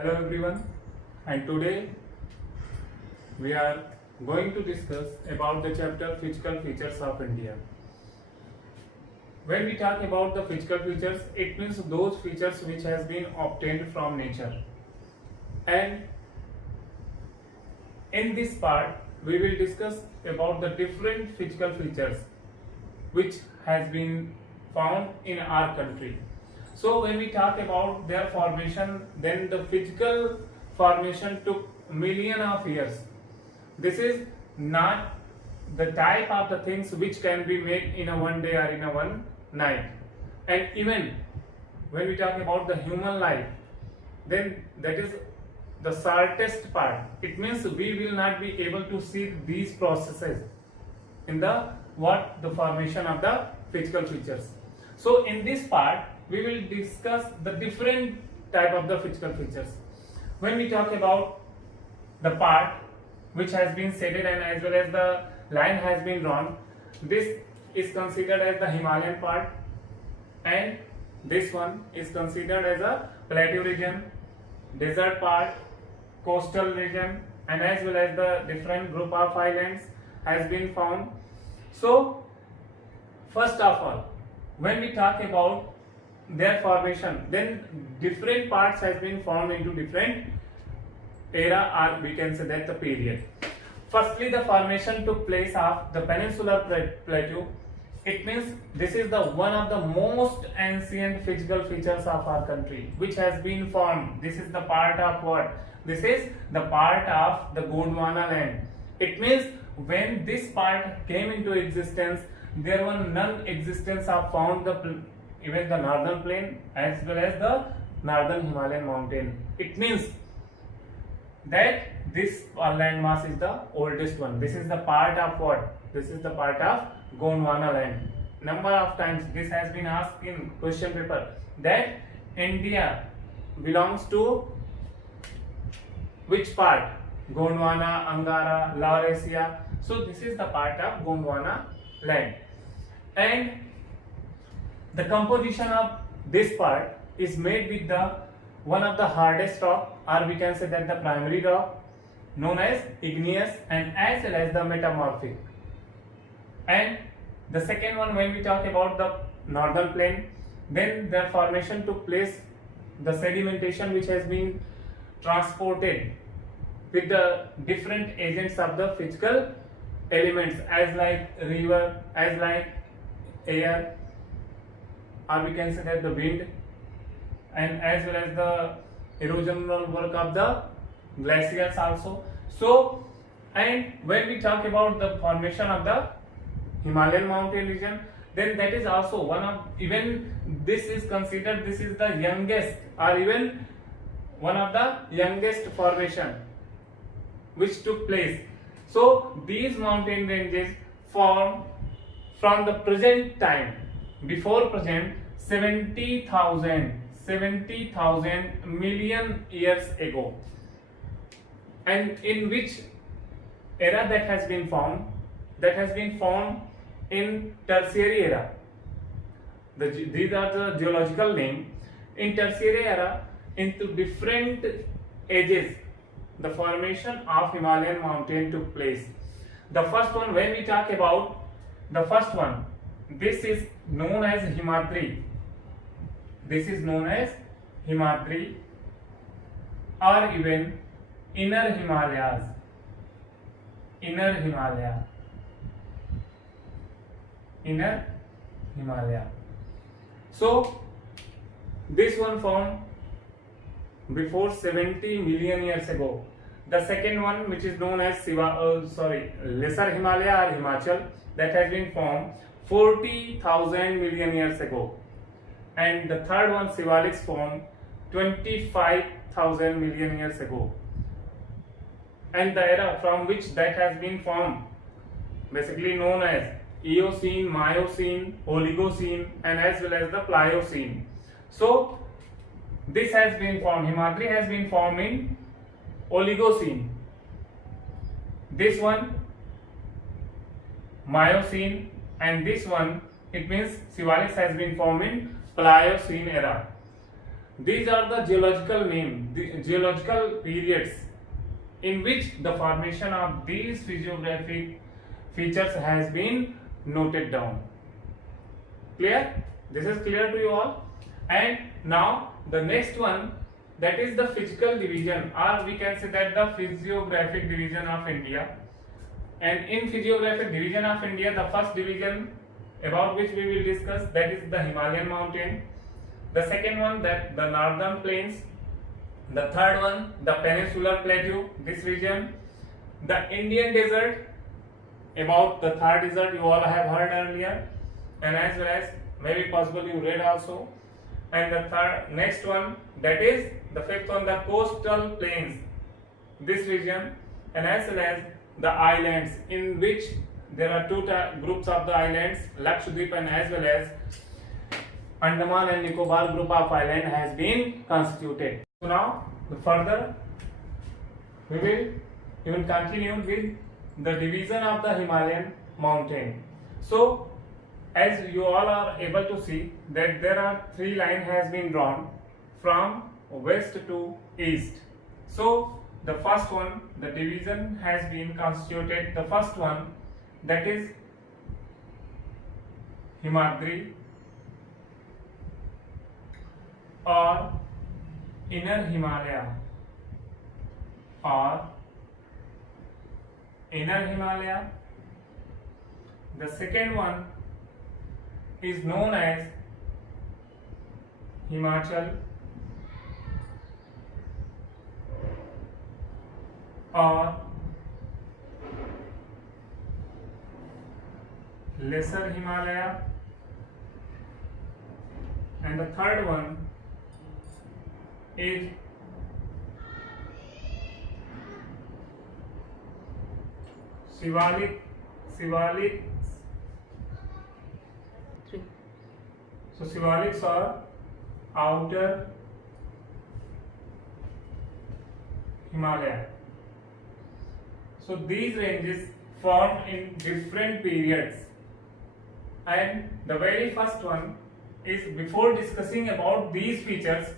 Hello everyone, and today we are going to discuss about the chapter Physical Features of India. When we talk about the physical features, it means those features which has been obtained from nature. And in this part, we will discuss about the different physical features which has been found in our country. So when we talk about their formation, then the physical formation took million of years. This is not the type of the things which can be made in a one day or in a one night. And even when we talk about the human life, then that is the shortest part. It means we will not be able to see these processes in the formation of the physical features. So in this part we will discuss the different type of the physical features. When we talk about the part which has been shaded and as well as the line has been drawn, this is considered as the Himalayan part, and this one is considered as a plateau region, desert part, coastal region, and as well as the different group of islands has been found. So first of all, when we talk about their formation, then different parts has been formed into different era, or we can say that the period. Firstly, the formation took place of the peninsular plateau. It means this is the one of the most ancient physical features of our country which has been formed. This is the part of what? This is the part of the Gondwana land. It means when this part came into existence, there was none existence of found even the northern plain as well as the northern Himalayan mountain. It means that this landmass is the oldest one. This is the part of what? This is the part of Gondwana land. Number of times this has been asked in question paper that India belongs to which part? Gondwana, Angara, Laurasia. So this is the part of Gondwana land. And the composition of this part is made with the one of the hardest rock, or we can say that the primary rock known as igneous, and as well as the metamorphic. And the second one, when we talk about the northern plain, then the formation took place, the sedimentation which has been transported with the different agents of the physical elements, as like river, as like air, or we can say that the wind, and as well as the erosional work of the glaciers also. So, and when we talk about the formation of the Himalayan mountain region, then that is also one of, even this is considered, this is the youngest or even one of the youngest formation which took place. So these mountain ranges formed from the present time, before present 70,000 million years ago. And in which era that has been formed? That has been formed in tertiary era. These are the geological name. In tertiary era, into different ages, the formation of Himalayan mountain took place. The first one, when we talk about the first one, this is known as Himadri. This is known as Himadri, or even Inner Himalayas. Inner Himalaya. Inner Himalaya. So this one formed before 70 million years ago. The second one, which is known as Lesser Himalaya or Himachal, that has been formed 40,000 million years ago. And the third one, Siwaliks, formed 25,000 million years ago. And the era from which that has been formed, basically known as Eocene, Miocene, Oligocene, and as well as the Pliocene. So this has been formed, Himadri has been formed in Oligocene. This one Miocene, and this one, it means Siwaliks has been formed in Pliocene era. These are the geological the geological periods in which the formation of these physiographic features has been noted down. Clear? This is clear to you all. And now the next one, that is the physical division, or we can say that the physiographic division of India. And in physiographic division of India, the first division about which we will discuss, that is the Himalayan mountain. The second one, that the northern plains. The third one, the peninsular plateau, this region. The Indian desert, about the Thar desert you all have heard earlier, and as well as maybe possible you read also. And the third, next one, that is the fifth one, the coastal plains, this region, and as well as the islands, in which there are two groups of the islands, Lakshadweep and as well as Andaman and Nicobar group of island has been constituted. So now further we will continue with the division of the Himalayan mountain. So as you all are able to see that there are three lines has been drawn from west to east. So the first one, the division has been constituted. The first one, that is Himadri or Inner Himalaya or Inner Himalaya. The second one is known as Himachal or Lesser Himalaya, and the third one is Shivalik. So Shivaliks are outer Himalaya. So these ranges formed in different periods, and the very first one is, before discussing about these features,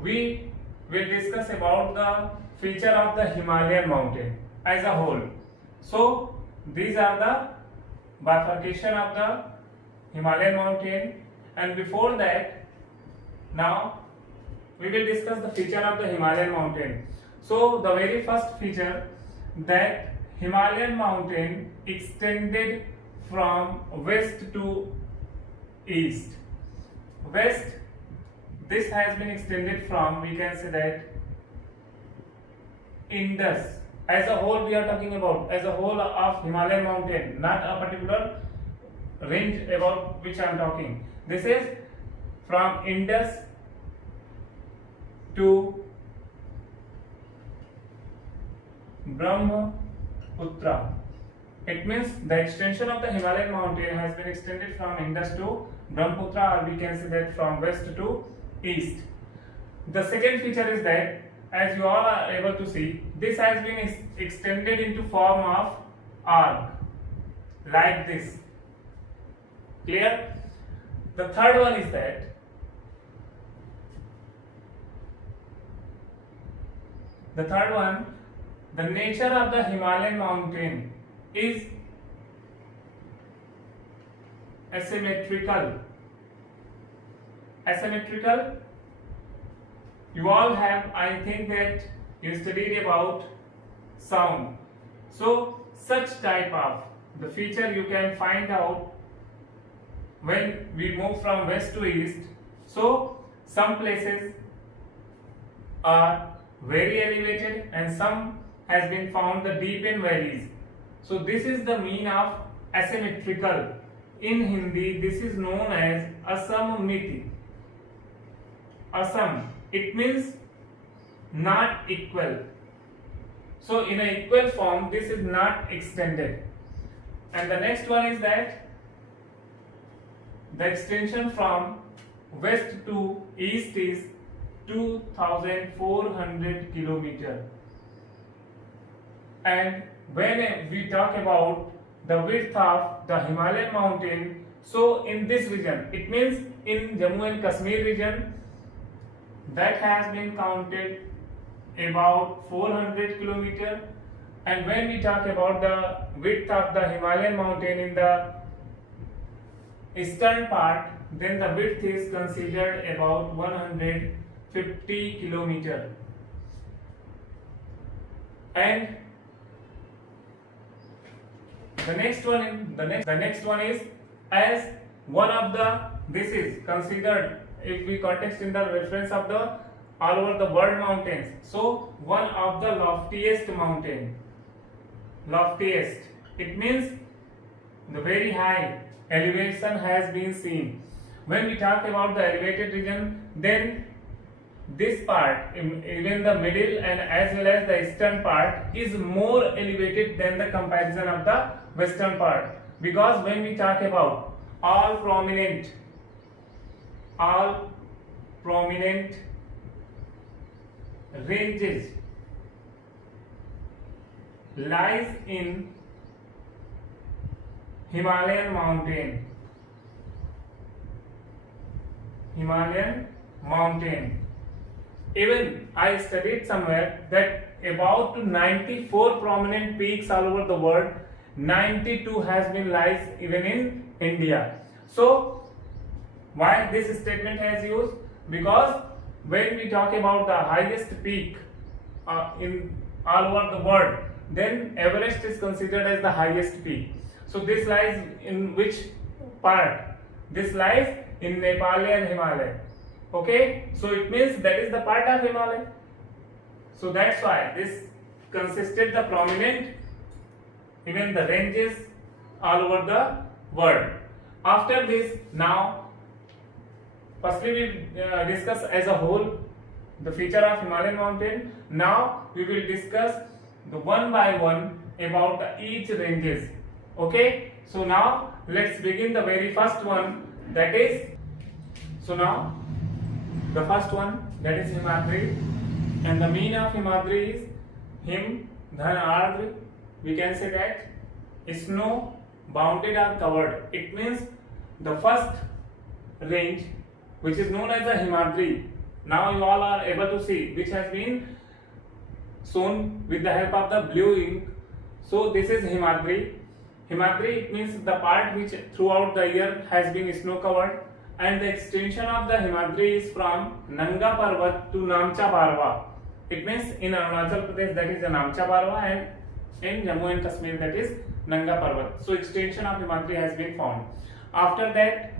we will discuss about the feature of the Himalayan mountain as a whole. So these are the bifurcation of the Himalayan mountain, and before that, now we will discuss the feature of the Himalayan mountain. So the very first feature, that Himalayan mountain extended from west to east. West, this has been extended from, we can say that, Indus. As a whole we are talking about, as a whole of Himalayan mountain, not a particular range about which I am talking. This is from Indus to Brahmaputra. It means the extension of the Himalayan mountain has been extended from Indus to Brahmaputra, or we can say that from west to east. The second feature is that, as you all are able to see, this has been extended into form of arc, like this. Clear? The third one is that the nature of the Himalayan mountain is asymmetrical. You all have, I think that you studied about sound. So such type of the feature you can find out when we move from west to east. So some places are very elevated and some has been found the deep in valleys. So this is the mean of asymmetrical. In Hindi this is known as asammiti. Asam, it means not equal. So in an equal form this is not extended. And the next one is that the extension from west to east is 2400 kilometer. And when we talk about the width of the Himalayan mountain, so in this region, it means in Jammu and Kashmir region, that has been counted about 400 kilometer. And when we talk about the width of the Himalayan mountain in the eastern part, then the width is considered about 150 kilometer. And the next one is as one of the, this is considered, if we context in the reference of the all over the world mountains, so one of the loftiest mountain. Loftiest, it means the very high elevation has been seen. When we talk about the elevated region, then this part, even the middle and as well as the eastern part, is more elevated than the comparison of the western part. Because when we talk about all prominent ranges lies in Himalayan mountain. Even I studied somewhere that about 94 prominent peaks all over the world, 92 has been lies even in India. So why this statement has used? Because when we talk about the highest peak in all over the world, then Everest is considered as the highest peak. So this lies in which part? This lies in Nepalian Himalaya. Okay, so it means that is the part of Himalaya. So that's why this consisted the prominent, even the ranges all over the world. After this, now firstly we discuss as a whole the feature of Himalayan mountain. Now we will discuss the one by one about the each ranges. Okay, so now let's begin the very first one, that is, so now the first one, that is Himadri, and the meaning of Himadri is Him Dhan Ardra. We can say that snow bounded or covered. It means the first range which is known as the Himadri. Now you all are able to see, which has been shown with the help of the blue ink. So this is Himadri. Himadri, it means the part which throughout the year has been snow covered, and the extension of the Himadri is from Nanga Parvat to Namcha Barwa. It means in Arunachal Pradesh that is the Namcha Barwa, and in Jammu and Kashmir that is Nanga Parvat. So extension of Himadri has been found. After that,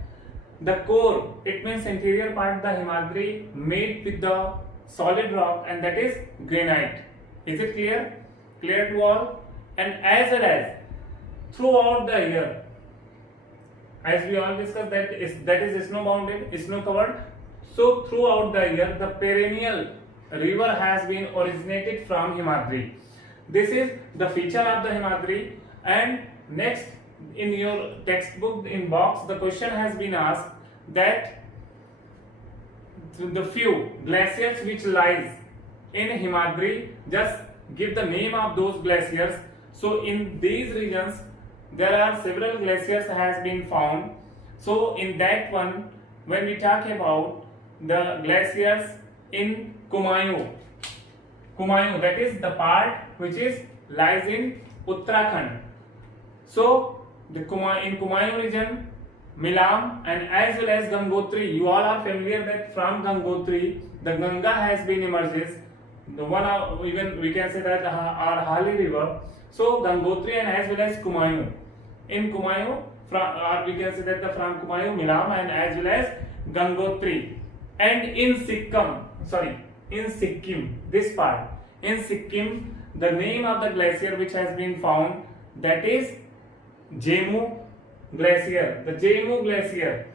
the core, it means interior part, the Himadri made with the solid rock, and that is granite. Is it clear? Clear to all? And as well as throughout the year, as we all discussed, that is snow bounded, snow covered. So throughout the year, the perennial river has been originated from Himadri. This is the feature of the Himadri. And next, in your textbook in box, the question has been asked that the few glaciers which lies in Himadri, just give the name of those glaciers. So in these regions there are several glaciers has been found. So in that one, when we talk about the glaciers in Kumayu, that is the part which is lies in Uttarakhand. So in Kumayu region, Milam and as well as Gangotri, you all are familiar that from Gangotri the Ganga has been emerges. The one of, even we can say that our Hali river. So Gangotri and as well as Kumayu. In Kumayu, or we can say that from Kumayu, Milam and as well as Gangotri. And in Sikkim, this part, in Sikkim, the name of the glacier which has been found, that is Jemu Glacier. The Jemu Glacier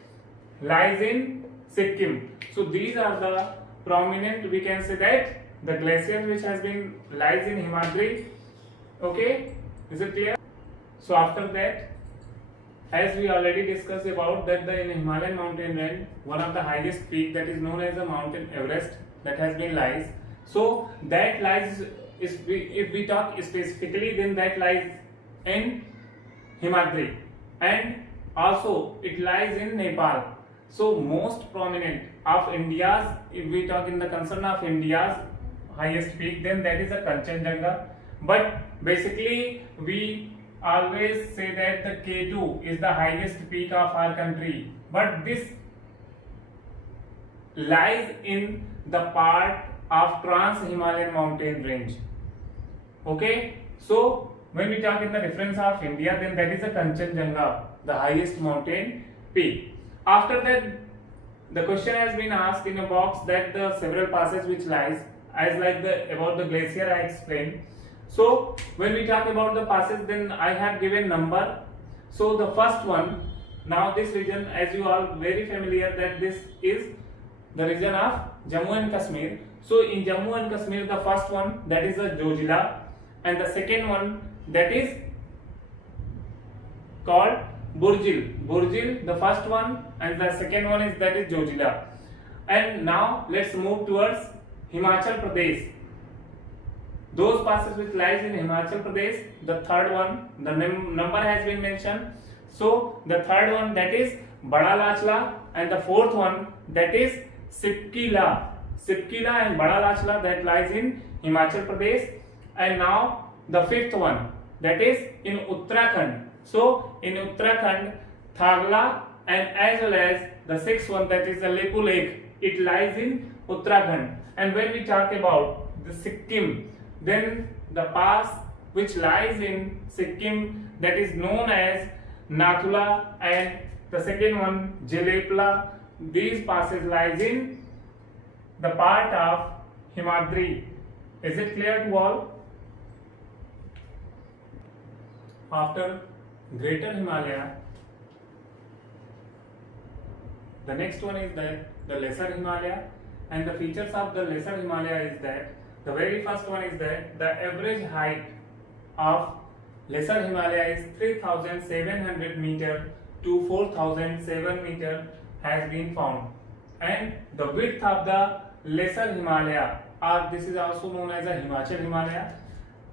lies in Sikkim. So these are the prominent, we can say that the glacier which has been lies in Himadri. Okay, is it clear? So after that, as we already discussed about that, the in Himalayan mountain range, one of the highest peak, that is known as the mountain Everest, that has been lies. So that lies is, if we talk specifically, then that lies in Himadri, and also it lies in Nepal. So most prominent of India's, if we talk in the concern of India's highest peak, then that is a Kanchenjunga. But basically we always say that the K2 is the highest peak of our country, but this lies in the part of Trans-Himalayan mountain range. Okay, so when we talk in the reference of India, then that is a Kanchenjunga, the highest mountain peak. After that, the question has been asked in a box that the several passes which lies as like the about the glacier I explained. So when we talk about the passes, then I have given number. So the first one, now this region, as you are very familiar that this is the region of Jammu and Kashmir. So in Jammu and Kashmir, the first one that is the Zojila, and the second one that is called Burjil, the first one, and the second one is that is Zojila. And now let's move towards Himachal Pradesh. Those passes which lies in Himachal Pradesh, the third one, the number has been mentioned. So the third one that is Bada Lachla, and the fourth one that is Sipkila and Bada Lachla, that lies in Himachal Pradesh. And now the fifth one that is in Uttarakhand. So in Uttarakhand, Thagla, and as well as the sixth one that is the Lepu Lake, it lies in Uttarakhand. And when we talk about the Sikkim, then the pass which lies in Sikkim, that is known as Nathula, and the second one Jelepla. These passes lies in the part of Himadri. Is it clear to all? After Greater Himalaya, the next one is that the Lesser Himalaya, and the features of the Lesser Himalaya is that the very first one is that the average height of Lesser Himalaya is 3,700 meter to 4,007 meter has been found, and the width of the Lesser Himalaya, or this is also known as a Himachal Himalaya,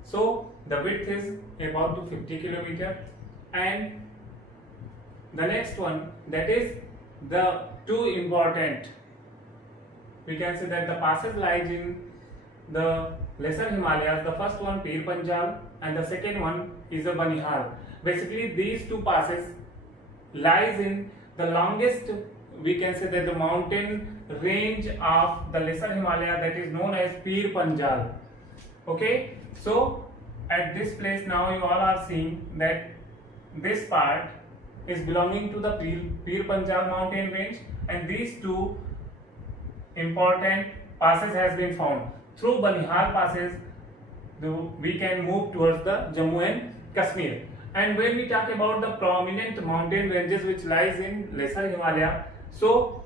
so the width is about to 50 kilometer. And the next one, that is the two important, we can say that the passes lies in the Lesser Himalayas. The first one Pir Panjal, and the second one is the Banihal. Basically these two passes lies in the longest, we can say that the mountain range of the Lesser Himalaya, that is known as Pir Panjal. Okay, so at this place now you all are seeing that this part is belonging to the Pir Panjal mountain range, and these two important passes has been found. Through Banihal passes, we can move towards the Jammu and Kashmir. And when we talk about the prominent mountain ranges which lies in Lesser Himalaya, so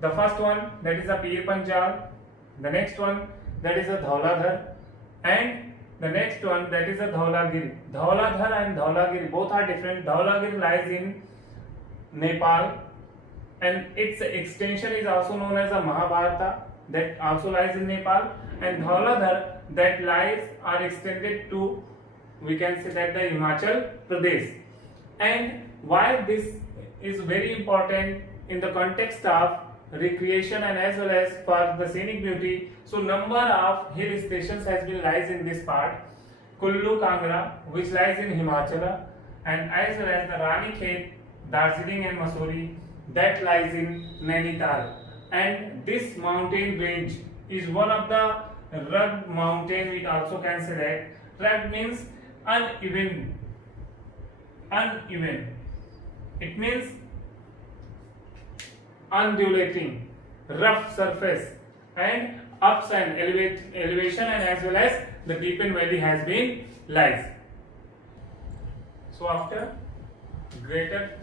the first one that is the Pir Panjal, the next one that is the Dhauladhar, and the next one that is the Dhaulagiri. Dhauladhar and Dhaulagiri both are different. Dhaulagiri lies in Nepal, and its extension is also known as the Mahabharata, that also lies in Nepal, and Dhauladhar that lies are extended to, we can say that the Himachal Pradesh. And why this is very important in the context of recreation and as well as for the scenic beauty, so number of hill stations has been lies in this part. Kullu Kangra, which lies in Himachala, and as well as the Ranikhet, Darjeeling and Mussoorie, that lies in Nainital. And this mountain range is one of the rugged mountain. We also can say that rugged means uneven. It means undulating, rough surface, and ups and elevation, and as well as the deepened valley has been lies. So after Greater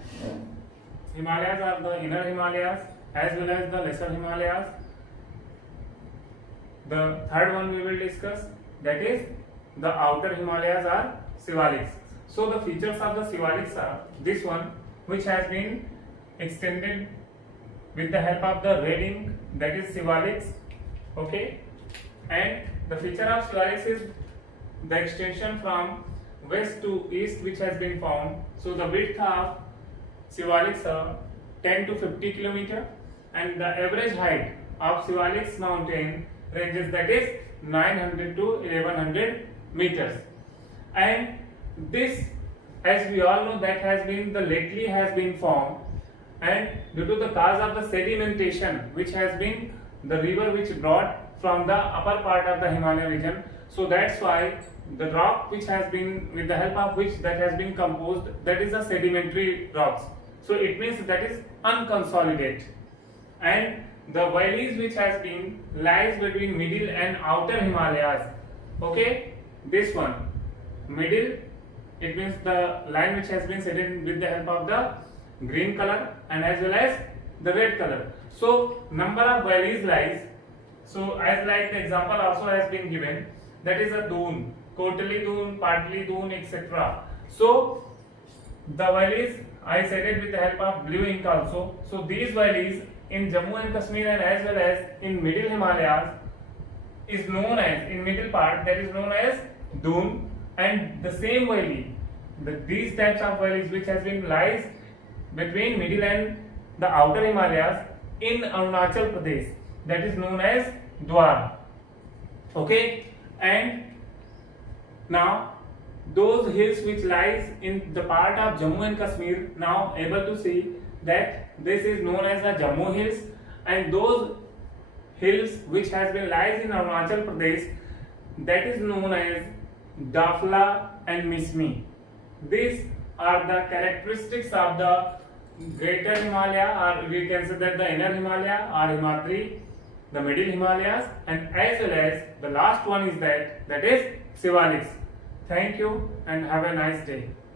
Himalayas are the Inner Himalayas as well as the Lesser Himalayas. The third one we will discuss, that is the Outer Himalayas are Shivaliks. So the features of the Shivaliks are this one, which has been extended with the help of the red ink, that is Shivaliks. Okay, and the feature of Shivaliks is the extension from west to east which has been found. So the width of Shivaliks are 10 to 50 kilometer, and the average height of Siwalik mountain ranges, that is 900 to 1100 meters. And this, as we all know, that has been the lately has been formed, and due to the cause of the sedimentation, which has been the river which brought from the upper part of the Himalaya region, so that's why the rock which has been, with the help of which that has been composed, that is a sedimentary rocks. So it means that is unconsolidated, and the valleys which has been lies between middle and outer Himalayas. Okay, this one middle, it means the line which has been set with the help of the green color and as well as the red color. So number of valleys lies. So as like the example also has been given, that is a Doon, Kotali Doon, Patli Doon, etc. So the valleys I said it with the help of blue ink also. So these valleys in Jammu and Kashmir and as well as in middle Himalayas is known as, in middle part, that is known as Doon, and the same valley, these types of valleys which has been lies between middle and the outer Himalayas in Arunachal Pradesh, that is known as Dwar. Okay, and now those hills which lies in the part of Jammu and Kashmir, now able to see that this is known as the Jammu Hills, and those hills which has been lies in Arunachal Pradesh, that is known as Dafla and Mismi. These are the characteristics of the Greater Himalaya, or we can say that the Inner Himalaya or Himatri, the Middle Himalayas, and as well as the last one is that is Siwaliks. Thank you and have a nice day.